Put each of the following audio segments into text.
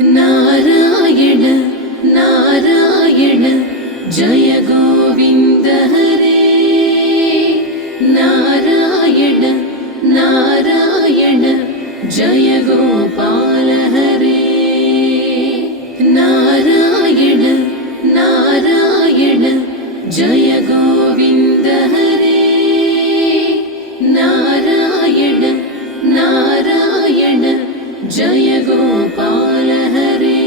नारायण नारायण जय गोविन्द हरे। नारायण नारायण जय गोपाल हरे। नारायण नारायण जय गोविन्द हरे। नारायण नारायण जय गोपाल हरे।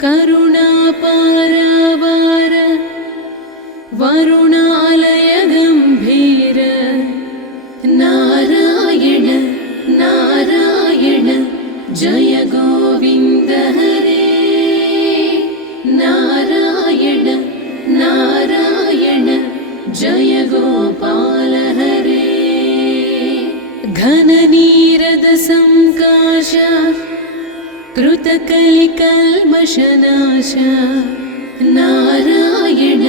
करुणापारावार वरुणालय गम्भीर। नारायण नारायण जय गोविन्द हरे। नारायण नारायण जय गोपाल हरे। घननीरद संकाश कृतकलिकल्मषनाश। नारायण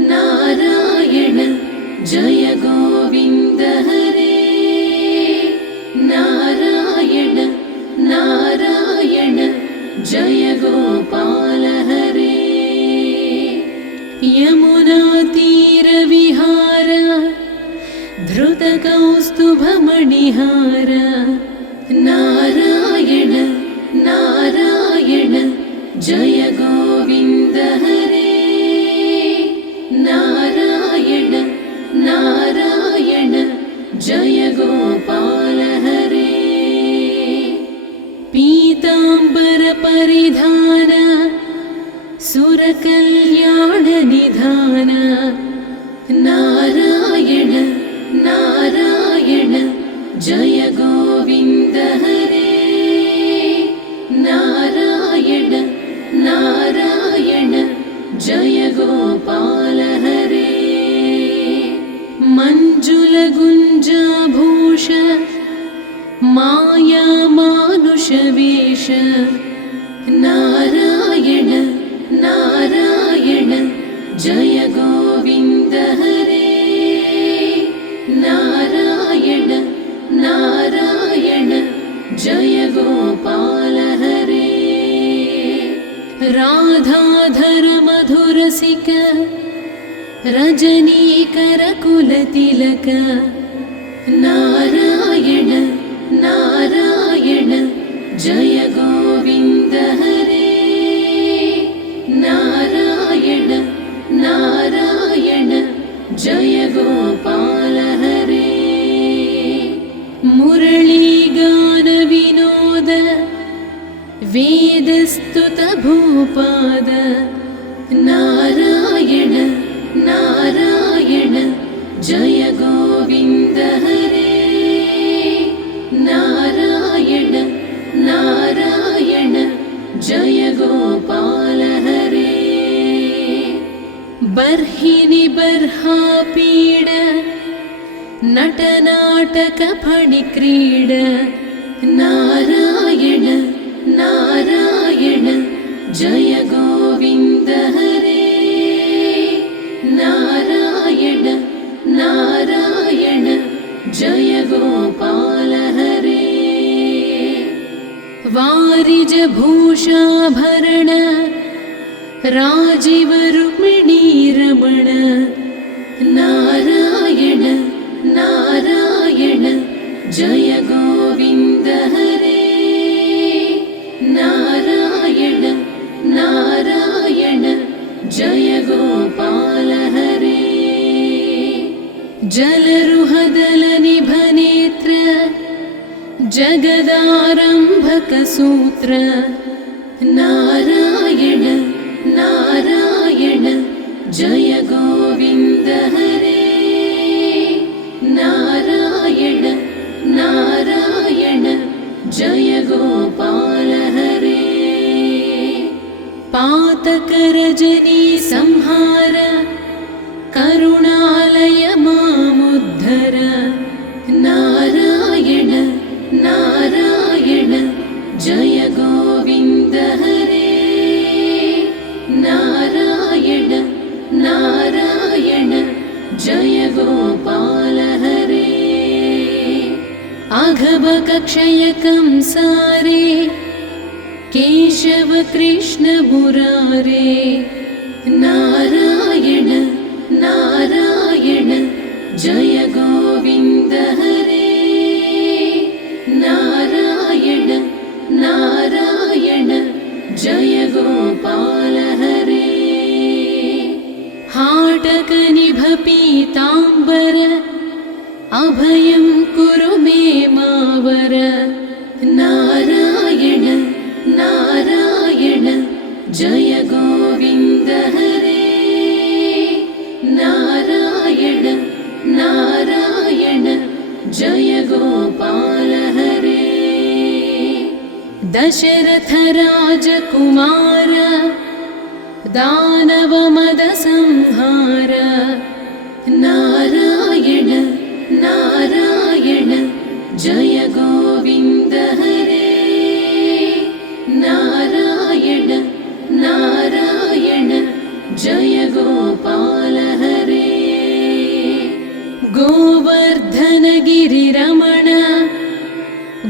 नारायण जय गोविन्द हरे। नारायण नारायण जय गोपाल हरे। यमुनातीरविहार धृतकौस्तुभमणिहार। नारायण नारायण जय गोविन्द हरे। नारायण नारायण जय गोपाल हरे। पीताम्बर परिधान सुरकल्याण निधान। नारायण नारायण जय गोविन्द हरे। नारायण नारायण जय गोपाल हरे। मञ्जुलगुञ्जाभूष माया मानुषवेश। नारायण नारायण जय गोविन्द हरे। नारायण नारायण जय गोपाल हरे। राधाधर मधुरसिक रजनीकर कुलतिलक। नारायण नारायण जय गोविन्द हरे। नारायण नारायण जय गोपाल हरे। मुरलीगान विनोद वेदस्तुत भूपाद। नारायण नारायण जय गोविन्द हरे। नारायण नारायण जय गोपाल हरे। बर्हिनि बर्हापीड नटनाटक फणिक्रीड। नारायण नारायण जय गोविन्द हरे। नारायण नारायण जय गोपाल हरे। वारिज भूषाभरण राजीव रुक्मिणी रमण। नारायण नारायण जय गोविन्द हरे। नारायण नारायण जय गोपाल हरे। जलरुहदलनिभनेत्र जगदारम्भकसूत्र। नारायण नारायण जय गोविन्द हरे। नारायण नारायण जय गोपाल हरे। पातकरजनी संहार करुणालय मामुद्धर। नारायण नारायण जय गोविन्द हरे। नारायण नारायण जय गोपाल हरे। आघभकक्षयकं सारे कृष्ण मुरारे नारायण नारायण जय गोविन्द हरे नारायण नारायण जय गोपाल हरे हाटक निभ पीताम्बर अभयं कुरु मे मावर नारायण नारायण जय गोविन्द हरे नारायण नारायण जय गोपाल हरे दशरथ राजकुमार दानव मद संहार नारायण नारायण जय गोविन्द हरे नारायण नारायण जय गोपाल हरे गोवर्धन गिरिरमण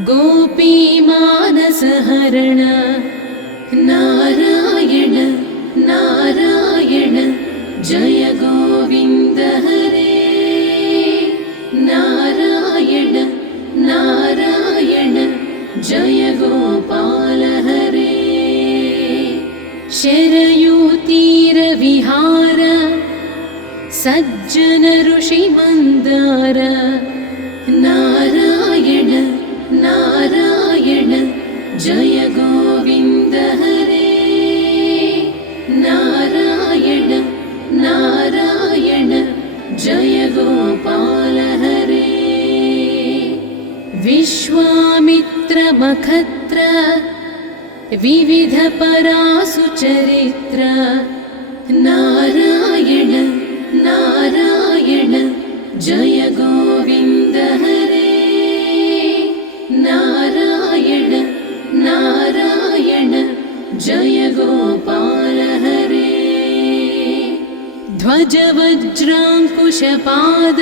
गोपी मानस हरण नारायण नारायण जय गोविन्द हरे नारायण नारायण जय गोपाल हरे शरयू तीर विहार सज्जन ऋषि मंदार नारायण नारायण जय गोविन्द हरे नारायण नारायण जय गोपाल हरे विश्वामित्र मखत्र विविध परासु चरित्र नारायण नारायण जय गोविन्द हरे नारायण नारायण जय गोपाल हरे ध्वज वज्राङ्कुशपाद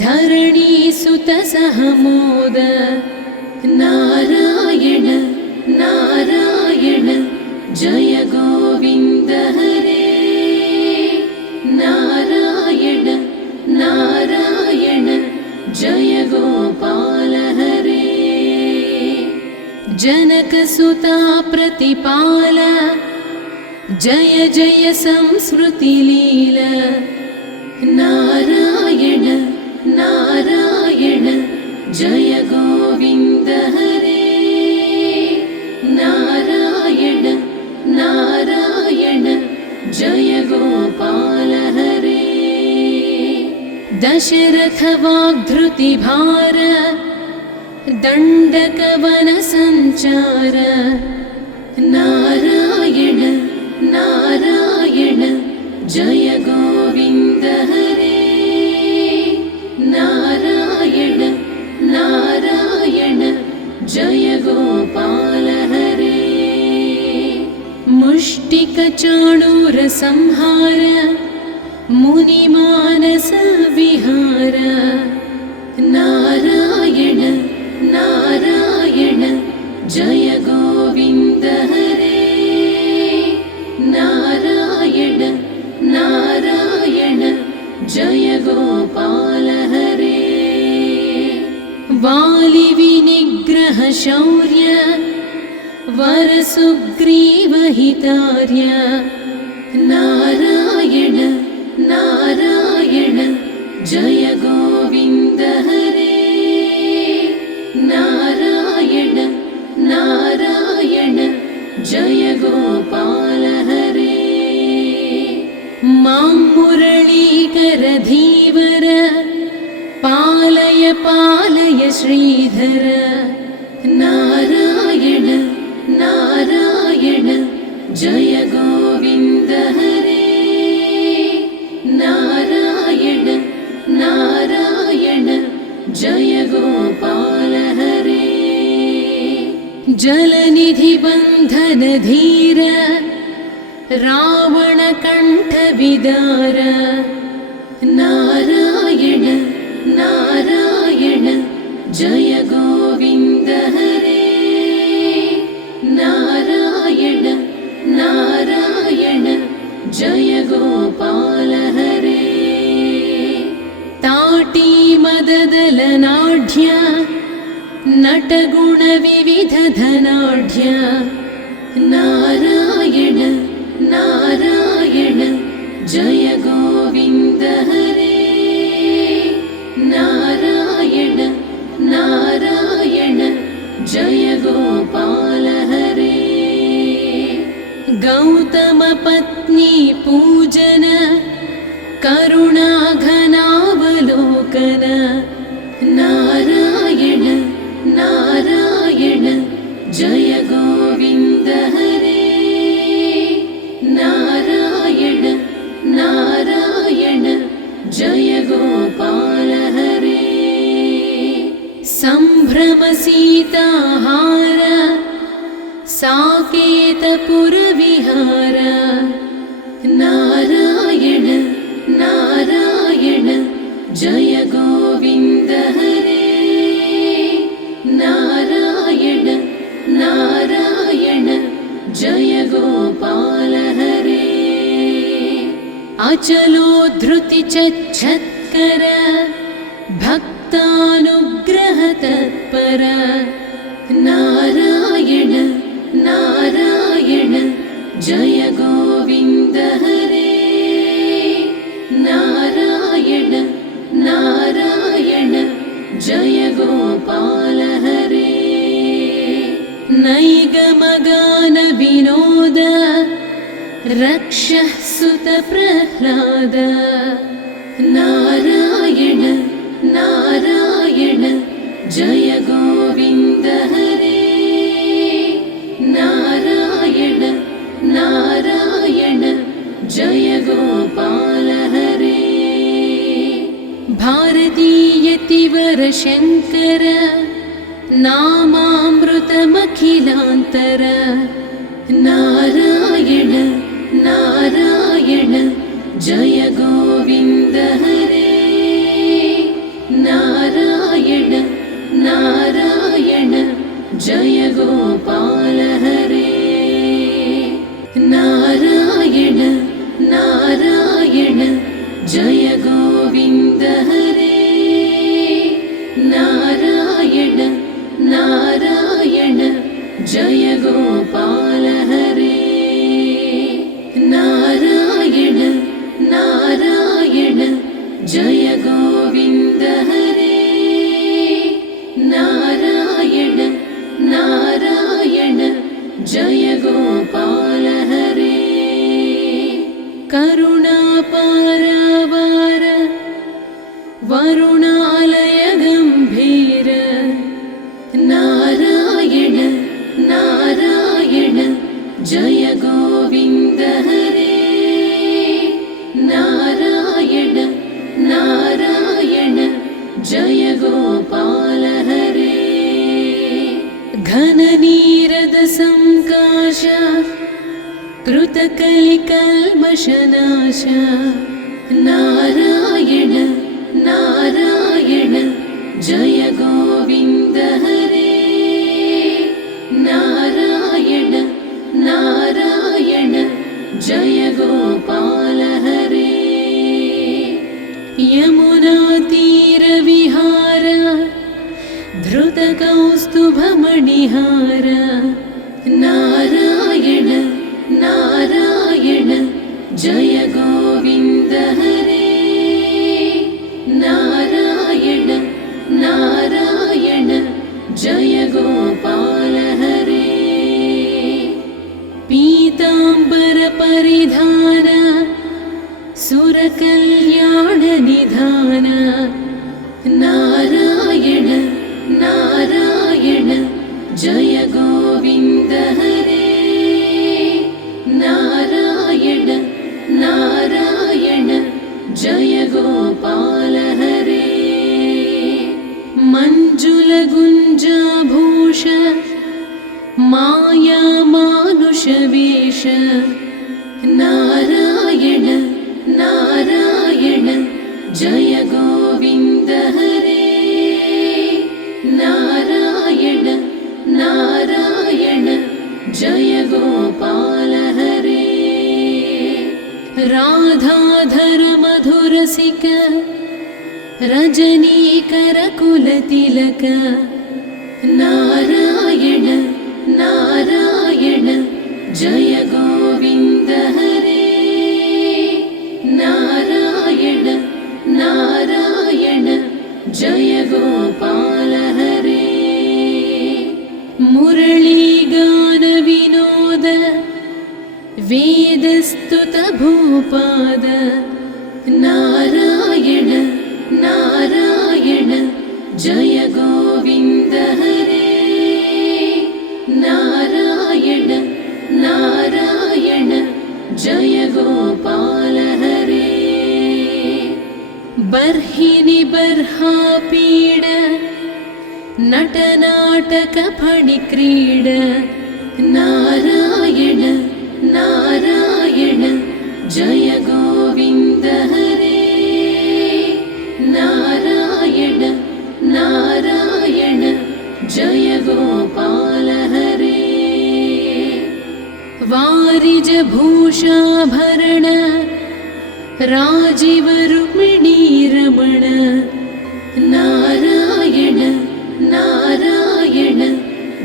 धरणी सुत सहमोद नारायण नारायण जय गोविन्द हरे नारायण नारायण जय गोपाल हरे जनक सुता प्रतिपाल जय जय संस्मृति लीला नारायण नारायण जय गोविन्द हरे नारायण नारायण जय गोपाल हरे दशरथ वाग्धृति भार दण्डक वन संचार नारायण नारायण जय गोविन्द हरे नारायण नारायण जय गोपाल हरे मुष्टिक चाणूर संहार मुनि मानस विहार नारायण नारायण जय गोविन्द हरे नारायण नारायण जय गोपाल हरे वालि विनिग्रह शौर्य वर सुग्रीव हितार्य नारायण नारायण जय गोविन्द हरे नारायण नारायण जय गोपाल हरे मां मुरलीकर धीवर पालय पालय श्रीधर नारायण नारायण जय गोविन्द हरे नारायण नारायण जय गोपाल हरे जलनिधि बन्धन धीर रावण कंठ विदार नारायण नारायण जय गोविन्द हरे नारायण नटगुणविविधधनाढ्य नारायण नारायण जय गोविन्द हरे नारायण नारायण जय गोपाल हरे गौतमपत्नी पूजन करुणाघनावलोकन नारायण नारायण जय गोविन्द हरे नारायण नारायण जय गोपाल हरे सम्भ्रम सीताहार साकेतपुरविहार नारायण नारायण जय गोविन्द हरे नारायण नारायण जय गोपाल हरे अचलोद्धृतिचच्छत्कर भक्तानुग्रह तत्पर नारायण नारायण जय गोविन्द हरे नारायण नारायण जय गोपाल हरे नैगमगान विनोद रक्षः सुत प्रह्लाद नारायण नारायण जय गोविन्द हरे नारायण नारायण जय गोपाल हरे भारतीयतिवर शङ्कर नामामृतमखिलान्तर नारायण नारायण जय गोविन्द हरे नारायण नारायण जय गोपाल हरे नारायण नारायण जय गोविन्द हरे नारायण नारायण जय गोपाल हरे नारायण नारायण जय गोविन्द हरे नारायण नारायण जय गोपाल हरे करुणापारावार वरुणालय गम्भीर नारायण नारायण जय गोविन्द हरे नारायण नारायण जय गोपाल हरे घननीरद संकाश कृतकलिकल्मषनाश नारायण नारायण जय गोविन्द हरे नारायण नारायण जय गोपाल हरे यमुनातीरविहार धृतकौस्तुभमणिहार नारायण नारायण जय गोविन्द हरे नारायण नारायण जय गोपाल हरे पीताम्बर परिधान सुरकल्याण निधान नारायण नारायण जय गोविन्द हरे नारायण नारायण जय गोपाल हरे मञ्जुलगुञ्जाभूष माया मानुषवेश नारायण नारायण जय गोविन्द हरे नारायण नारायण जय गोपाल हरे राधाधर मधुरसिक रजनीकर कुलतिलक नारायण नारायण जय गोविन्द हरे नारायण नारायण जय गोपाल हरे मुरलीगान विनोद वेदस्तुत भूपाद नारायण नारायण जय गोविन्द हरे नारायण नारायण जय गोपाल हरे बर्हिनि बर्हापीड नटनाटक फणिक्रीड नारायण नारायण जय गोविन्द हरे नारायण नारायण जय गोपाल हरे वारिज भूषाभरण राजीव रुक्मिणी रमण नारायण नारायण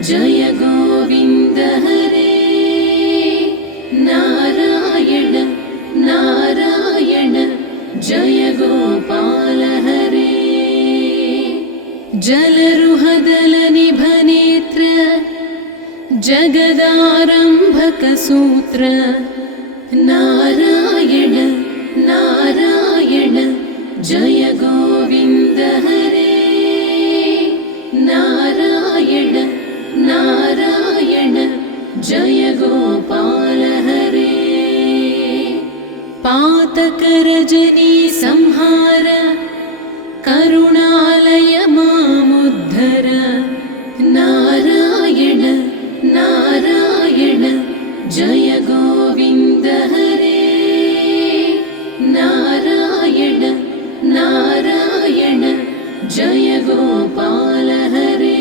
जय गोविन्द हरे नारायण नारायण जय गोपाल हरे जलरुहदल निभनेत्र जगदारम्भक सूत्र नारायण नारायण जय गोविन्द हरे नारायण नारायण जय गोपाल हरे पातक रजनी संहार करुणालय मामुद्धर नारायण नारायण जय गोविन्द हरे नारायण नारायण जय गोपाल हरे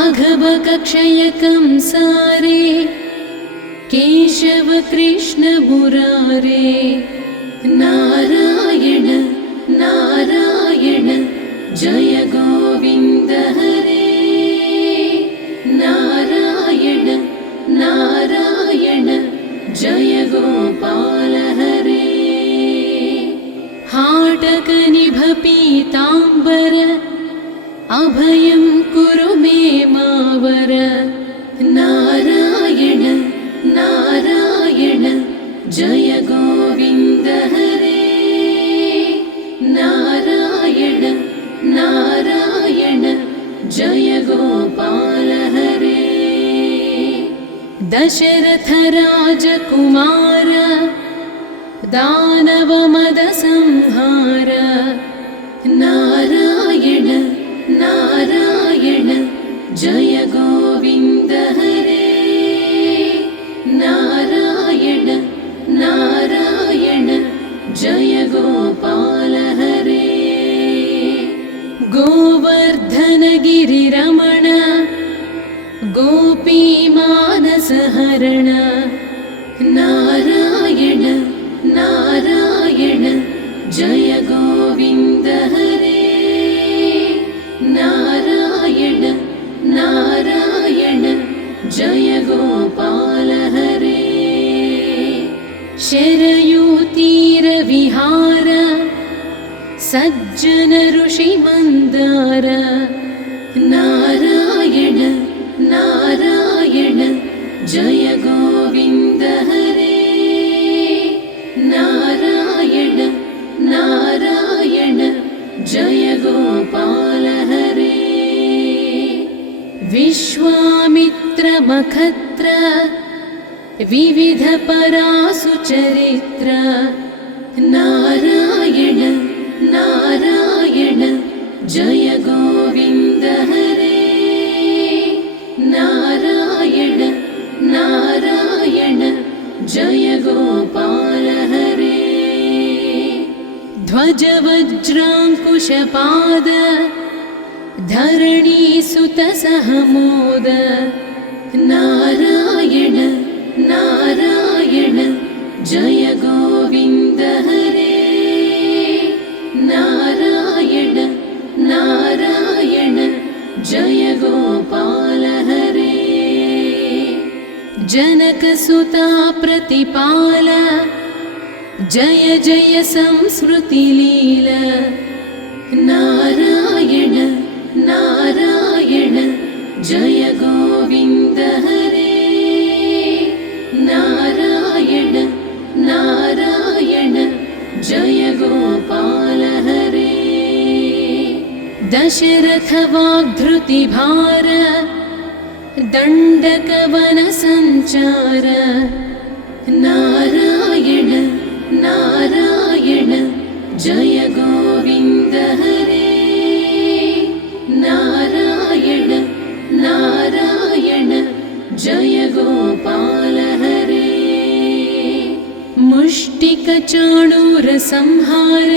अघभकक्षय कंसारे केशव कृष्ण मुरारे नारायण नारायण जय गोविन्द हरे नारायण नारायण जय गोपाल हरे हाटक निभ पीताम्बर अभयं कुरु मे मावर नारायण नारायण जय गोविन्द हरे नारायण नारायण जय गोपाल हरे दशरथ राजकुमार दानव मद संहार नारायण नारायण जय गोविन्द हरे नारायण नारायण जय गोपाल हरे गोवर्धन गिरिरमण गोपी मानस हरण नारायण नारायण जय गोविन्द हरे नारायण नारायण जय गोपाल हरे शरयू तीर विहार सज्जन ऋषि मंदार नारायण नारायण जय गोविन्द हरे नारायण नारायण जय गोपाल हरे विश्वामित्र मखत्र विविध परासु चरित्र नारायण नारायण जय गोविन्द हरे नारायण नारायण जय गोपाल हरे ध्वज वज्राङ्कुशपाद धरणी सुत सहमोद नारायण नारायण जय गोविन्द हरे नारायण नारायण जनकसुता प्रतिपाल जय जय संस्मृतिलीला नारायण नारायण जय गोविन्द हरे नारायण नारायण जय गोपाल हरे दशरथ वाग्धृतिभार दण्डकवन संचार नारायण नारायण जय गोविन्द हरे नारायण नारायण जय गोपाल हरे मुष्टिकचाणूर संहार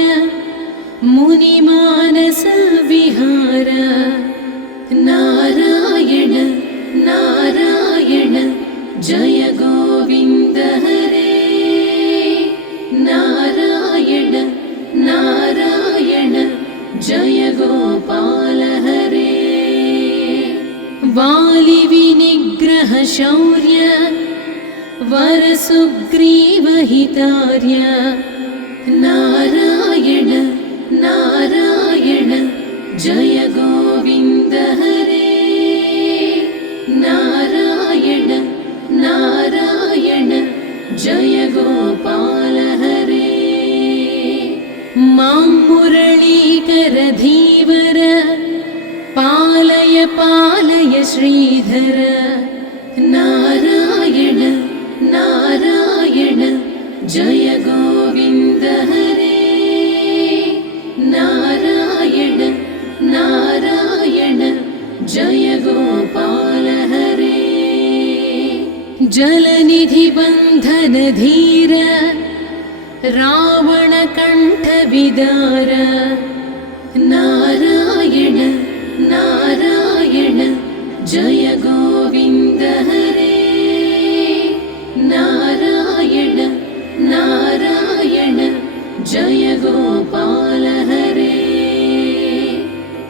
मुनिमानस विहार नारायण नारायण जय गोविन्द हरे नारायण नारायण जय गोपाल हरे वालि विनिग्रह शौर्य वरसुग्रीव हितार्य नारायण नारायण जय गोविन्द हरे नारायण नारायण जय गोपाल हरे मां मुरलीकर धीवर पालय पालय श्रीधर नारायण नारायण जय गोविन्द हरे नारायण नारायण जय गोपाल हरे जलनिधि बन्धन धीर रावण कंठ विदार नारायण नारायण जय गोविन्द हरे नारायण नारायण जय गोपाल हरे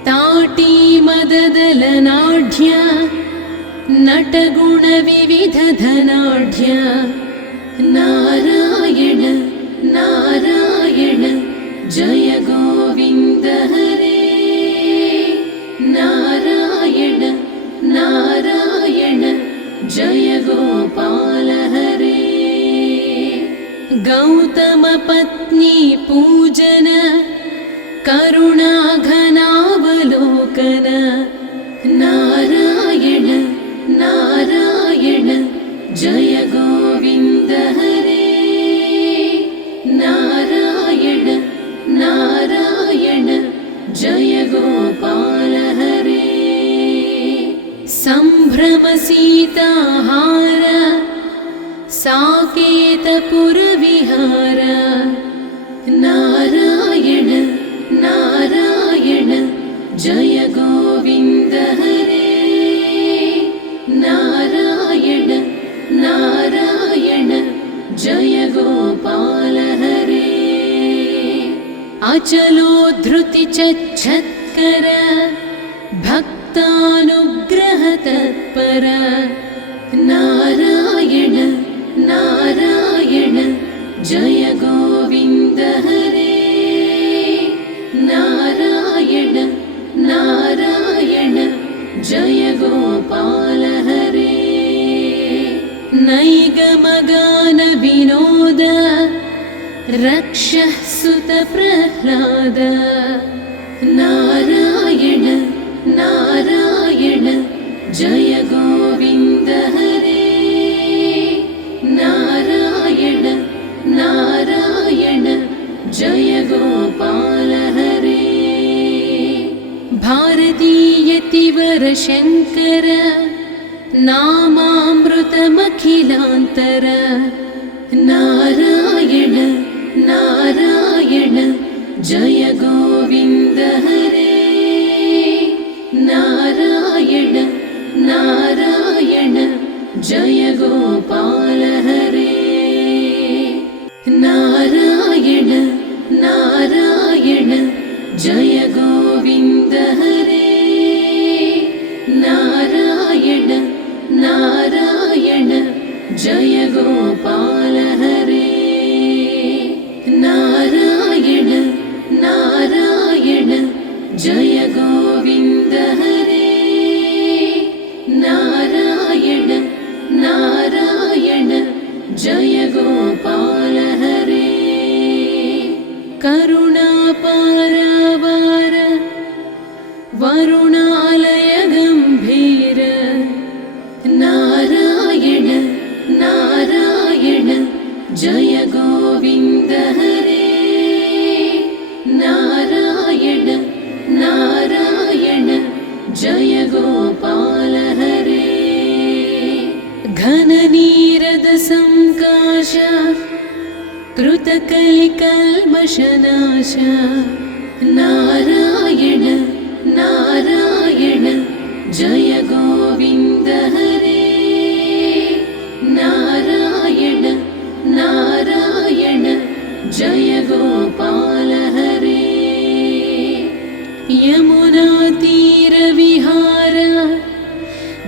ताटी मददलनाढ्य नटगुण विविध धनाढ्य नारायण नारायण जय गोविन्द हरे नारायण नारायण जय गोपाल हरे गौतम पत्नी पूजन करुणाघनावलोकन नारायण नारायण जय गोविन्द हरे नारायण नारायण जय गोपाल हरे सम्भ्रम सीताहार साकेतपुर विहार नारायण नारायण जय गोविन्द हरे नारायण नारायण जय गोपाल हरे अचलोद्धृति चच्छत्कर भक्तानुग्रह तत्पर नारायण नारायण जय गोविन्द हरे नारायण नारायण जय गोपाल हरे नैगमगान विनोद रक्षः सुत प्रह्लाद नारायण नारायण जय गोविन्द हरे नारायण नारायण जय गोपाल हरे भारतीयतिवर शङ्कर नामामृतमखिलान्तर नारायण नारायण जय गोविन्द हरे नारायण नारायण जय गोपाल हरे नारायण नारायण जय गोविन्द हरे नारायण नारायण जय गोपाल हरे नारायण नारायण जय गोविन्द हरे नारायण नारायण जय गोपाल हरे करुणापारावार वरुणालय गम्भीर नारायण नारायण जय गोविन्द हरे नारायण नारायण जय गोपाल हरे घननीरद संकाश कृतकलिकल्मषनाश नारायण नारायण जय गोविन्द हरे नारायण नारायण जय गोपाल हरे यमुनातीरविहार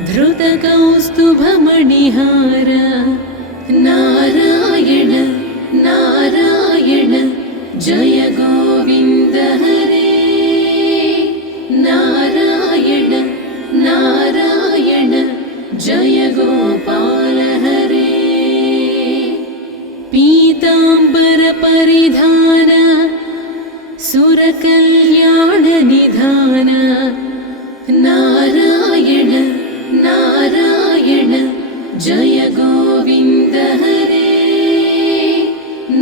धृतकौस्तुभमणिहार नारायण नारायण जय गोविन्द हरे नारायण नारायण जय गोपाल हरे पीताम्बर परिधान सुरकल्याण निधान नारायण नारायण जय गोविन्द हरे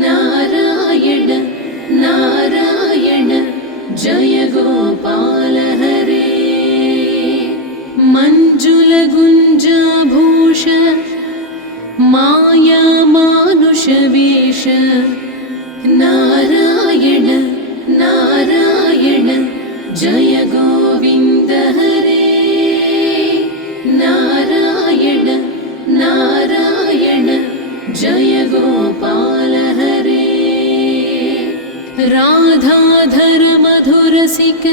नारायण नारायण जय गोपाल हरे मञ्जुलगुञ्जाभूष माया मानुषवेश नारायण नारायण जय गोविन्द हरे नारायण नारायण जय गोपाल हरे राधाधर मधुरसिक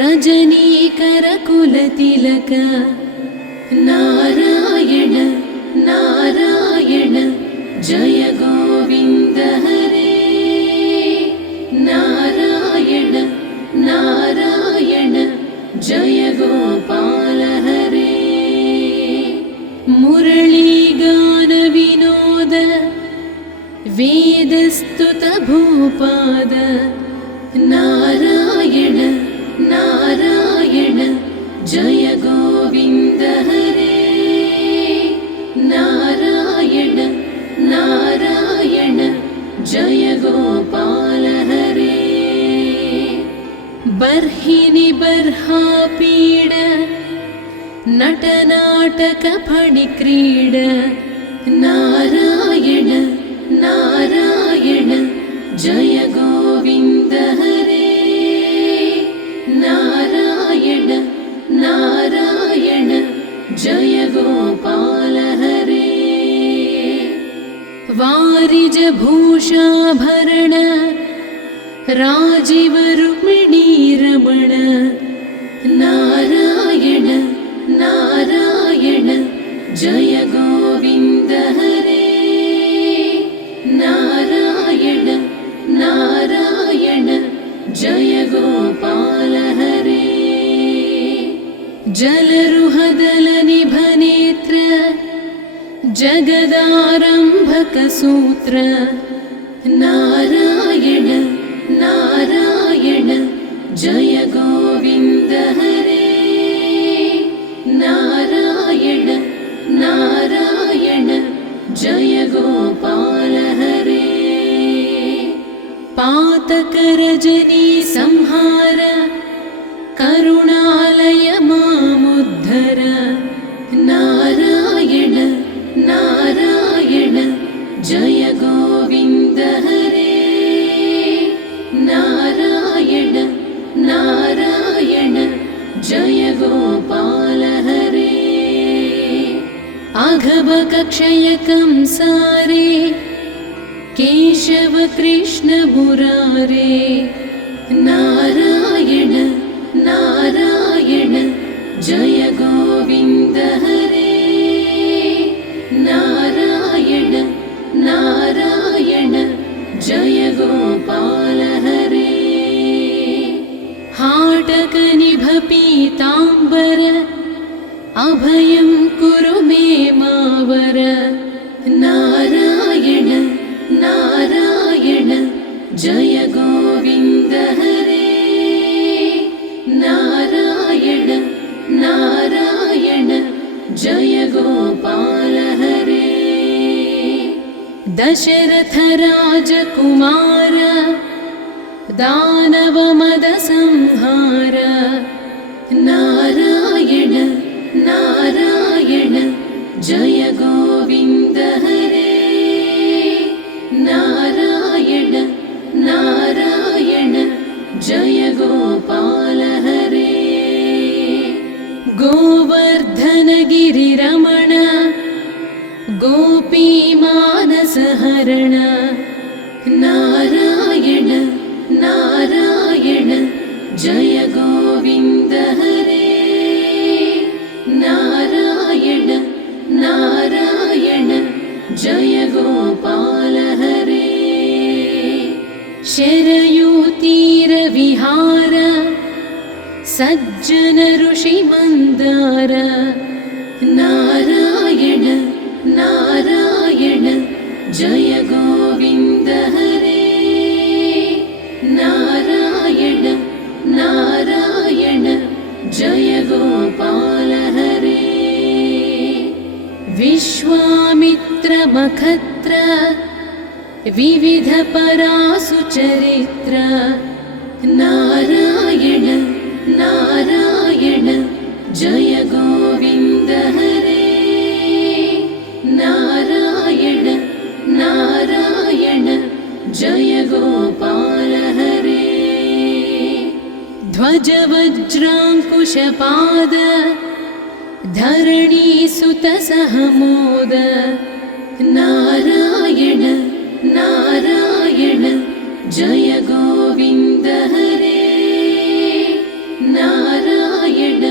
रजनीकर कुलतिलक नारायण नारायण जय गोविन्द हरे नारायण नारायण जय गोपाल हरे मुरलीगान विनोद वेदस्तुत भूपाद नारायण नारायण जय गोविन्द हरे नारायण नारायण जय गोपाल हरे बर्हिनि बर्हापीड नटनाटक फणिक्रीड नारायण नारायण जय गोविन्द हरे नारायण नारायण जय गोपाल हरे वारिज भूषाभरण राजीव रुक्मिणी रमण नारायण नारायण जय गोविन्द हरे नारायण नारायण जय गोपाल हरे जलरुहदलनिभनेत्र जगदारम्भकसूत्र नारायण नारायण जय गोविन्द हरे नारायण नारायण जय गोपाल हरे पातकरजनी संहार करुणालय मामुद्धर नारायण नारायण जय गोविन्द हरे नारायण नारायण जय गोपाल हरे अघभकक्षयकं सारे केशव कृष्ण मुरारे नारायण नारायण जय गोविन्द हरे जय गोपाल हरे। हाटकनिभ पीताम्बर अभयं कुरु मे मावर। नारायण नारायण जय गोविन्द हरे। नारायण नारायण जय गोपाल हरे। दशरथ राजकुमार दानवमद संहार। नारायण नारायण जय गोविन्द हरे। नारायण नारायण जय गोपाल हरे। गोवर्धन गिरिरमण गोपीमानसहरण। नारायण नारायण जय गोविन्द हरे। नारायण नारायण जय गोपाल हरे। शरयूतीरविहार सज्जन ऋषि मन्दार। नारायण नारायण जय गोविन्द हरे। नारायण नारायण जय गोपाल हरे। विश्वामित्र मखत्र विविध परासु चरित्र। नारायण नारायण जय गोविन्द हरे। नारायण नारायण जय गोपाल हरे। ध्वज वज्राङ्कुशपाद धरणीसुत सहमोद। नारायण नारायण जय गोविन्द हरे। नारायण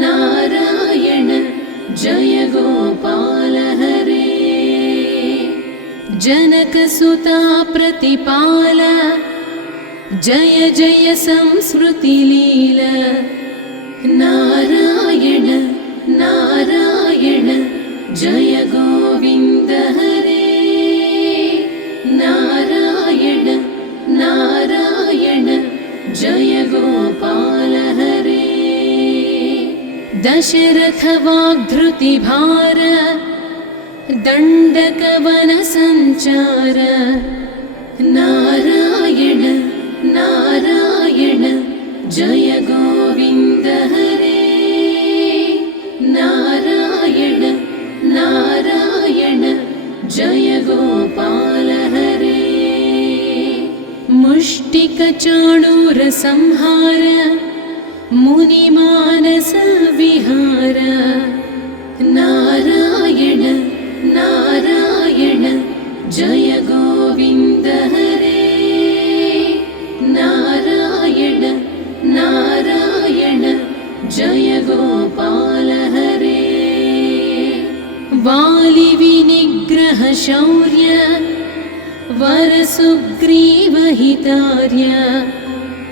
नारायण जय गोपाल हरे। जनकसुता प्रतिपाल जय जय संस्मृतिलीला। नारायण नारायण जय गोविन्द हरे। नारायण नारायण जय गोपाल हरे। दशरथ वाग्धृतिभार दण्डकवन सञ्चार। नारायण नारायण जय गोविन्द हरे। नारायण नारायण जय गोपाल हरे। मुष्टिकचाणूरसंहार मुनिमानस विहार। नारायण नारायण जय गोविन्द हरे। नारायण नारायण जय गोपाल हरे। वालिविनिग्रह शौर्य वरसुग्रीवहितार्य।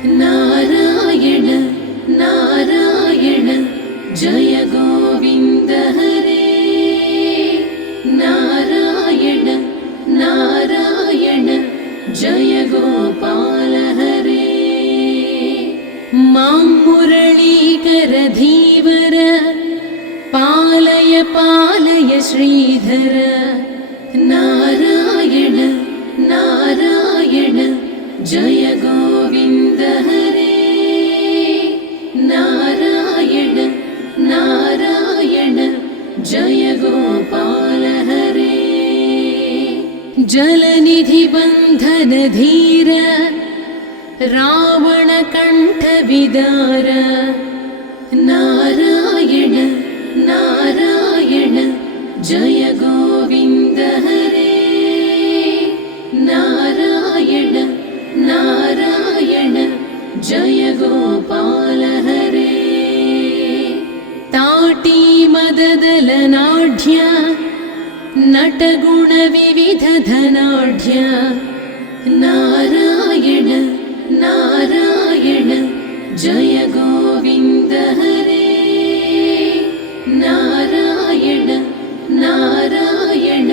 नारायण नारायण जय गोविन्द हरे। नारायण नारायण जय गोपाल हरे। मां मुरलीकरधीवर पालय पालय श्रीधर। नारायण नारायण जय गोविन्द हरे। नारायण नारायण जय गोपाल हरे। जलनिधि बन्धन धीर रावणकण्ठ विदार। नारायण नारायण जय गोविन्द हरे। नारायण नारायण जय गोपाल हरे। ताटी मददलनाढ्य नटगुण विविध धनाढ्य। नारायण नारायण जय गोविन्द हरे नारायण नारायण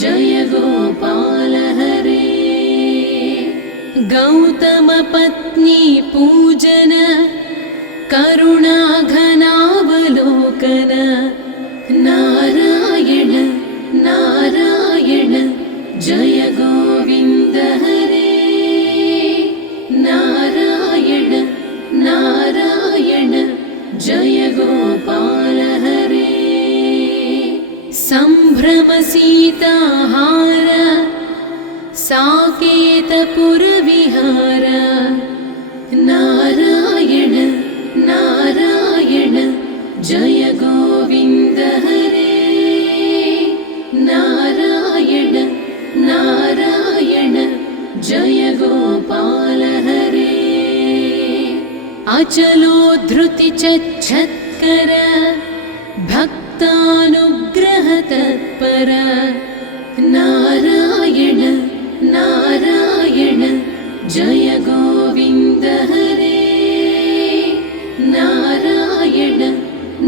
जय गोपाल हरे गौतम पत्नी पूजन करुणाघनावलोकन नारायण नारायण जय गोविन्द हरे नारायण नारायण जय गोपाल हरे सम्भ्रम सीताहार साकेतपुरविहार नारायण नारायण जय गोविन्द हरे नारायण नारायण जय गोपाल हरे अचलोद्धृति चच्छत्कर भक्तानुग्रह तत्पर नारायण नारायण जय गोविन्द हरे नारायण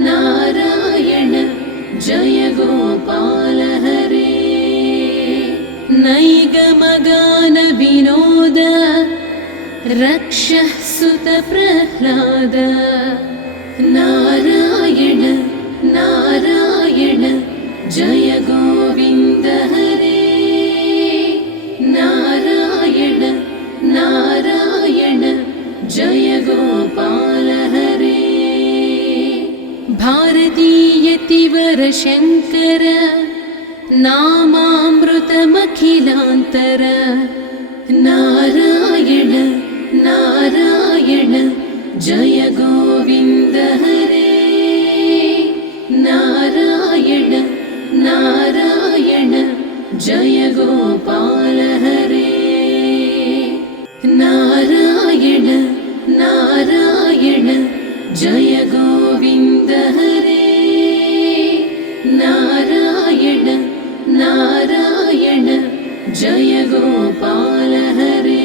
नारायण जय गोपाल हरे नैगमगान विनोद रक्षः सुत प्रह्लाद नारायण नारायण जय गोविन्द हरे नारायण नारायण जय गोपाल हरे भारतीयतिवर शङ्कर नामामृतमखिलान्तर नारायण नारायण जय गोविन्द हरे नारायण नारायण जय गोपाल हरे नारायण नारायण जय गोविन्द हरे नारायण नारायण जय गोपाल हरे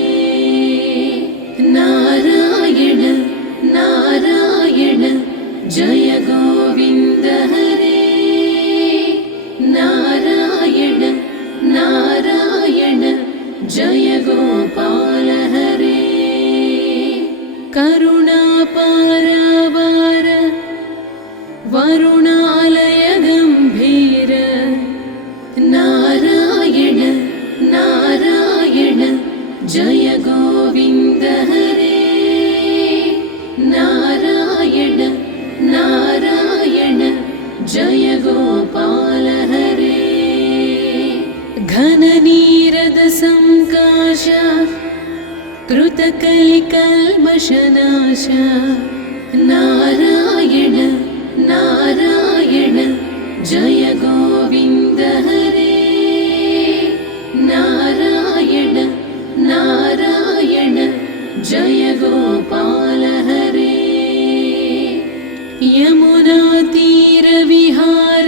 नारायण नारायण जय गोविन्द हरे नारायण नारायण जय गोपाल हरे करुणापारावार वरुणालय गम्भीर नारायण नारायण जय गोविन्द हरे नारायण नारायण जय गोपाल हरे घननीरद संकाश कृतकलिकल्मषनाश नारायण नारायण जय गोविन्द हरे नारायण नारायण जय गोपाल हरे यमुनातीरविहार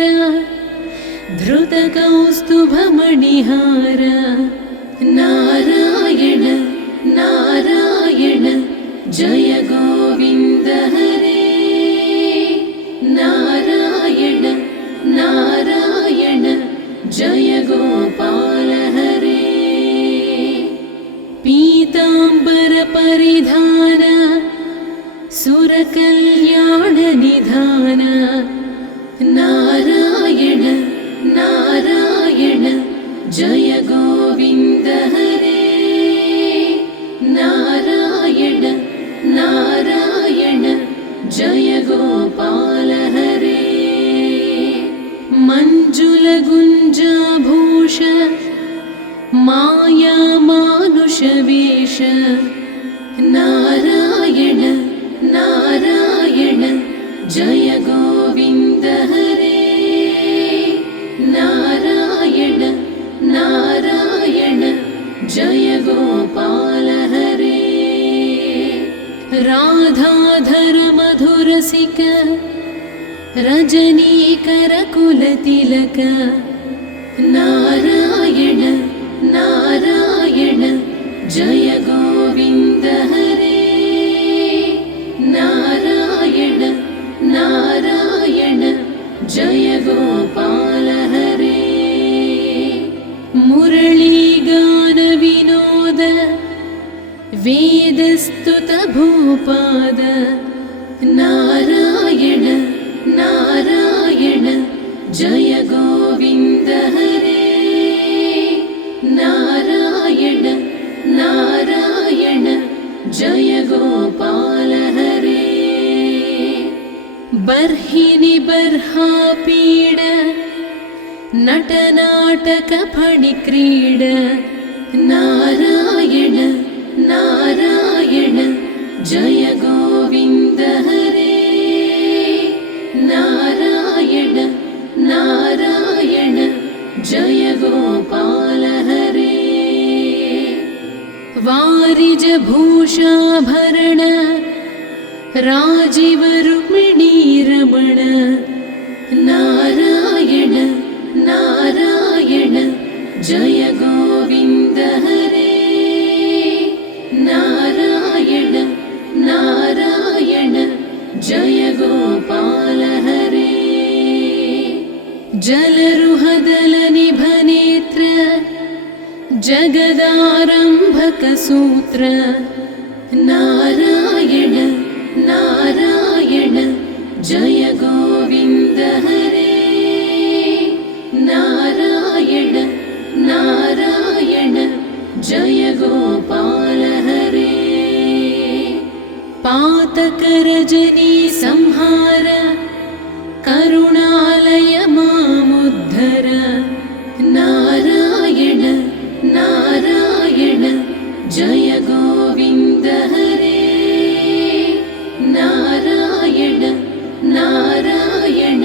धृतकौस्तुभमणिहार नारायण नारायण जय गोविन्द हरे नारायण नारायण जय गोपाल हरे पीताम्बर परिधान सुरकल्याण निधान नारायण नारायण जय गोविन्द हरे नारायण नारायण जय गोपाल हरे मञ्जुलगुञ्जाभूष माया मानुषवेश नारायण नारायण जय गोविन्द हरे नारायण नारायण जय गोपाल हरे राधाधर मधुरसिक रजनीकर कुलतिलक नारायण नारायण जय गोविन्द हरे नारायण नारायण जय गोपाल हरे मुरलीगान विनोद वेदस्तुत भूपाद नारायण नारायण जय गोविन्द हरे नारायण नारायण जय गोपाल हरे बर्हिनि बर्हापीड नटनाटक फणिक्रीड नारायण नारायण जय गोविन्द हरे नारायण नारायण जय गोपाल हरे वारिज भूषाभरण राजीव रुक्मिणी रमण नारायण नारायण जय गोविन्द हरे नारायण नारायण जय गोपाल हरे जलरुहदल निभनेत्र जगदारम्भक सूत्र नारायण नारायण जय गोविन्द हरे नारायण नारायण जय गोपाल हरे पातक रजनी संहार करुणालय मामुद्धर नारायण नारायण जय गोविन्द हरे नारायण नारायण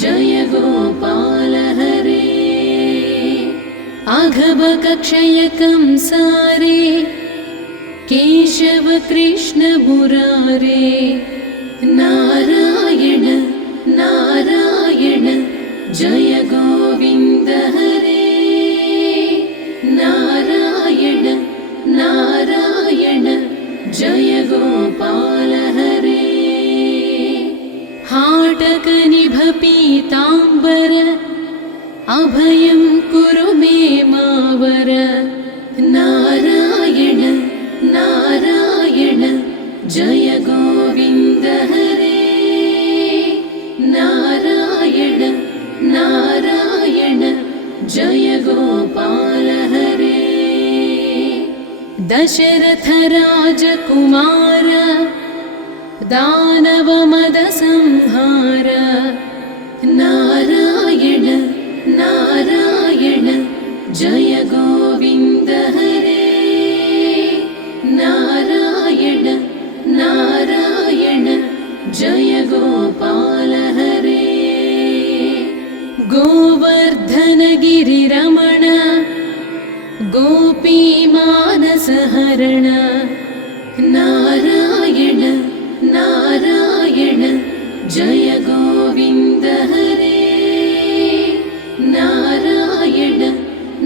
जय गोपाल हरे अघभकक्षय कंसारे केशव कृष्ण मुरारे नारायण नारायण जय गोविन्द हरे नारायण नारायण जय गोपाल हरे हाटक निभ पीताम्बर अभयं कुरु मे मावर नारायण नारायण जय गोविन्द हरे नारायण नारायण जय गोपाल हरे दशरथ राजकुमार दानव मद संहार नारायण नारायण जय गोविन्द हरे नारायण नारायण जय गोपाल हरे गोवर्धन गिरिरमण गोपी मानस हरण नारायण नारायण जय गोविन्द हरे नारायण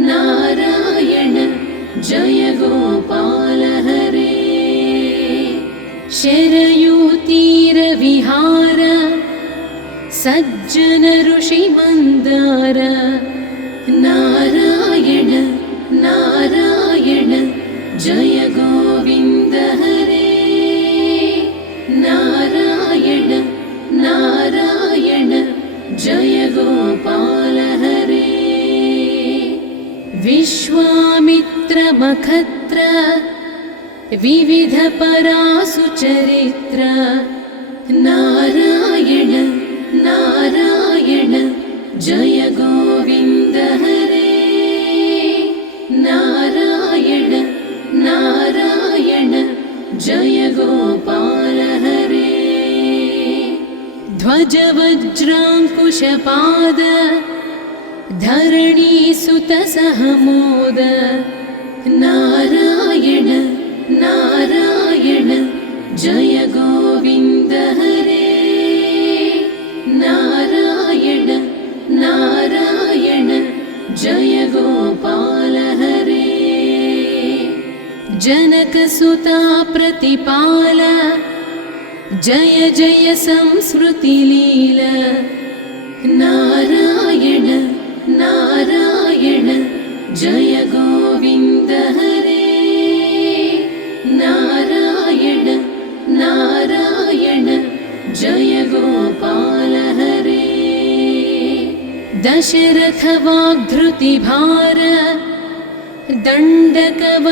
नारायण जय गोपाल हरे शरयू तीर विहार सज्जन ऋषि मंदार नारायण नारायण जय गोविन्द हरे नारायण नारायण जय गोपाल हरे विश्वामित्र मखत्र विविध परासु चरित्र नारायण नारायण जय गोविन्द हरे नारायण नारायण जय गोपाल हरे ध्वज वज्राङ्कुशपाद धरणी सुत सहमोद नारायण नारायण जय गोविन्द हरे नारायण नारायण जय गोपाल हरे जनकसुता प्रतिपाल जय जय संस्मृतिलीला नारायण नारायण जय गोविन्द हरे नारायण नारायण जय गोपाल हरे दशरथ वाग्धृतिभार दण्डकवनसञ्चार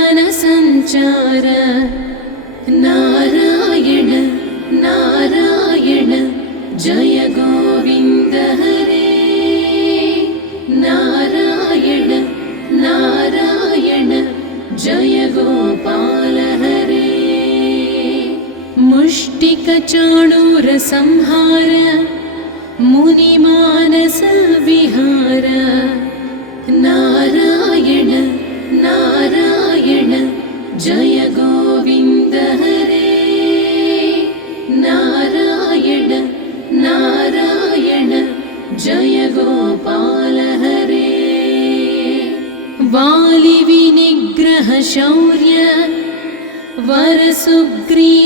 नारायण नारायण जय गोविन्द हरे नारायण नारायण जय गोपाल हरे मुष्टिकचाणूरसंहार मुनिमानसविहार नारायण नारायण जय गोविन्द हरे नारायण नारायण जय गोपाल हरे वालिविनिग्रह शौर्य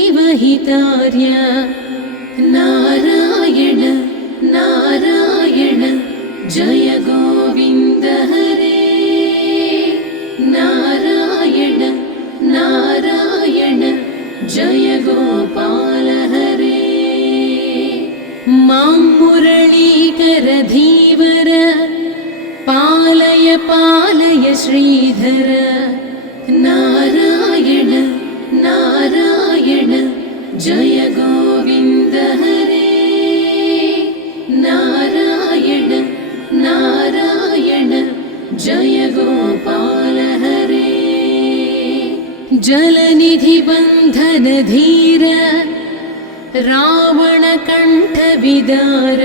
वरसुग्रीवहितार्य नारायण नारायण जय गोविन्द हरे नारायण नारायण जय गोपाल हरे मां मुरलीकर धीवर पालय पालय श्रीधर नारायण नारायण जय गोविन्द हरे नारायण नारायण जय गोपाल हरे जलनिधि बन्धन धीर रावणकण्ठ विदार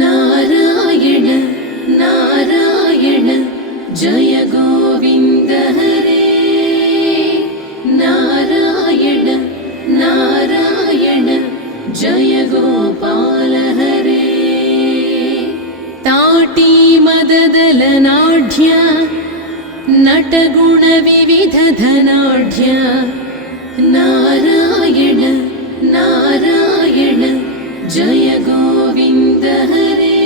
नारायण नारायण जय गोविन्द हरे नारायण नारायण जय गोपाल हरे ताटी मददलनाढ्य नटगुणविविधधनाढ्य नारायण नारायण जय गोविन्द हरे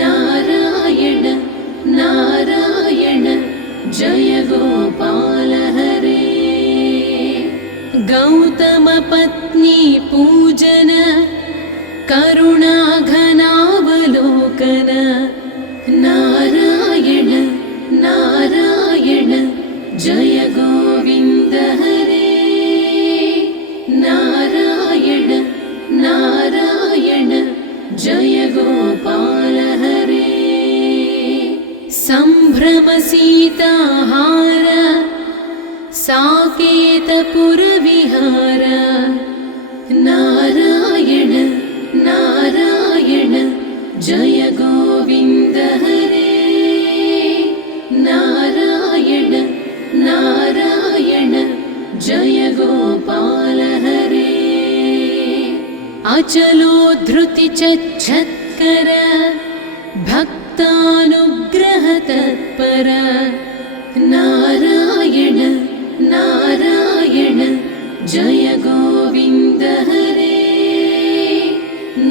नारायण नारायण जय गोपाल हरे गौतमपत्नी पूजन करुणाघनावलोकन नारायण नारायण जय गोविन्द हरे नारायण नारायण जय गोपाल हरे सम्भ्रम सीताहार साकेतपुरविहार नारायण नारायण जय गोविन्द हरे नारायण नारायण जय गोपाल हरे अचलोद्धृतिचच्छत्कर भक्तानुग्रह तत्पर नारायण नारायण जय गोविन्द हरे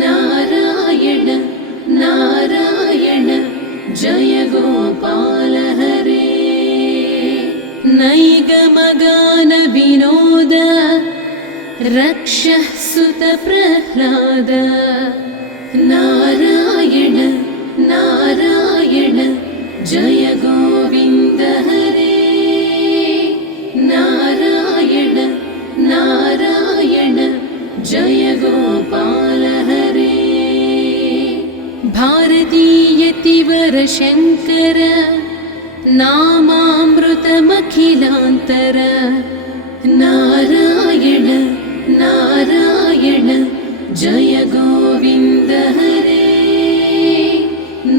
नारायण नारायण जय गोपाल हरे नैगमगान विनोद रक्षः सुत प्रह्लाद नारायण नारायण जय गोविन्द हरे नारायण नारायण जय गोपाल हरे भारतीयतिवर शङ्कर नामामृतमखिलान्तर नारायण नारायण जय गोविन्द हरे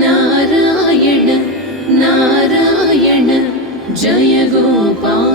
नारायण नारायण जय गोपाल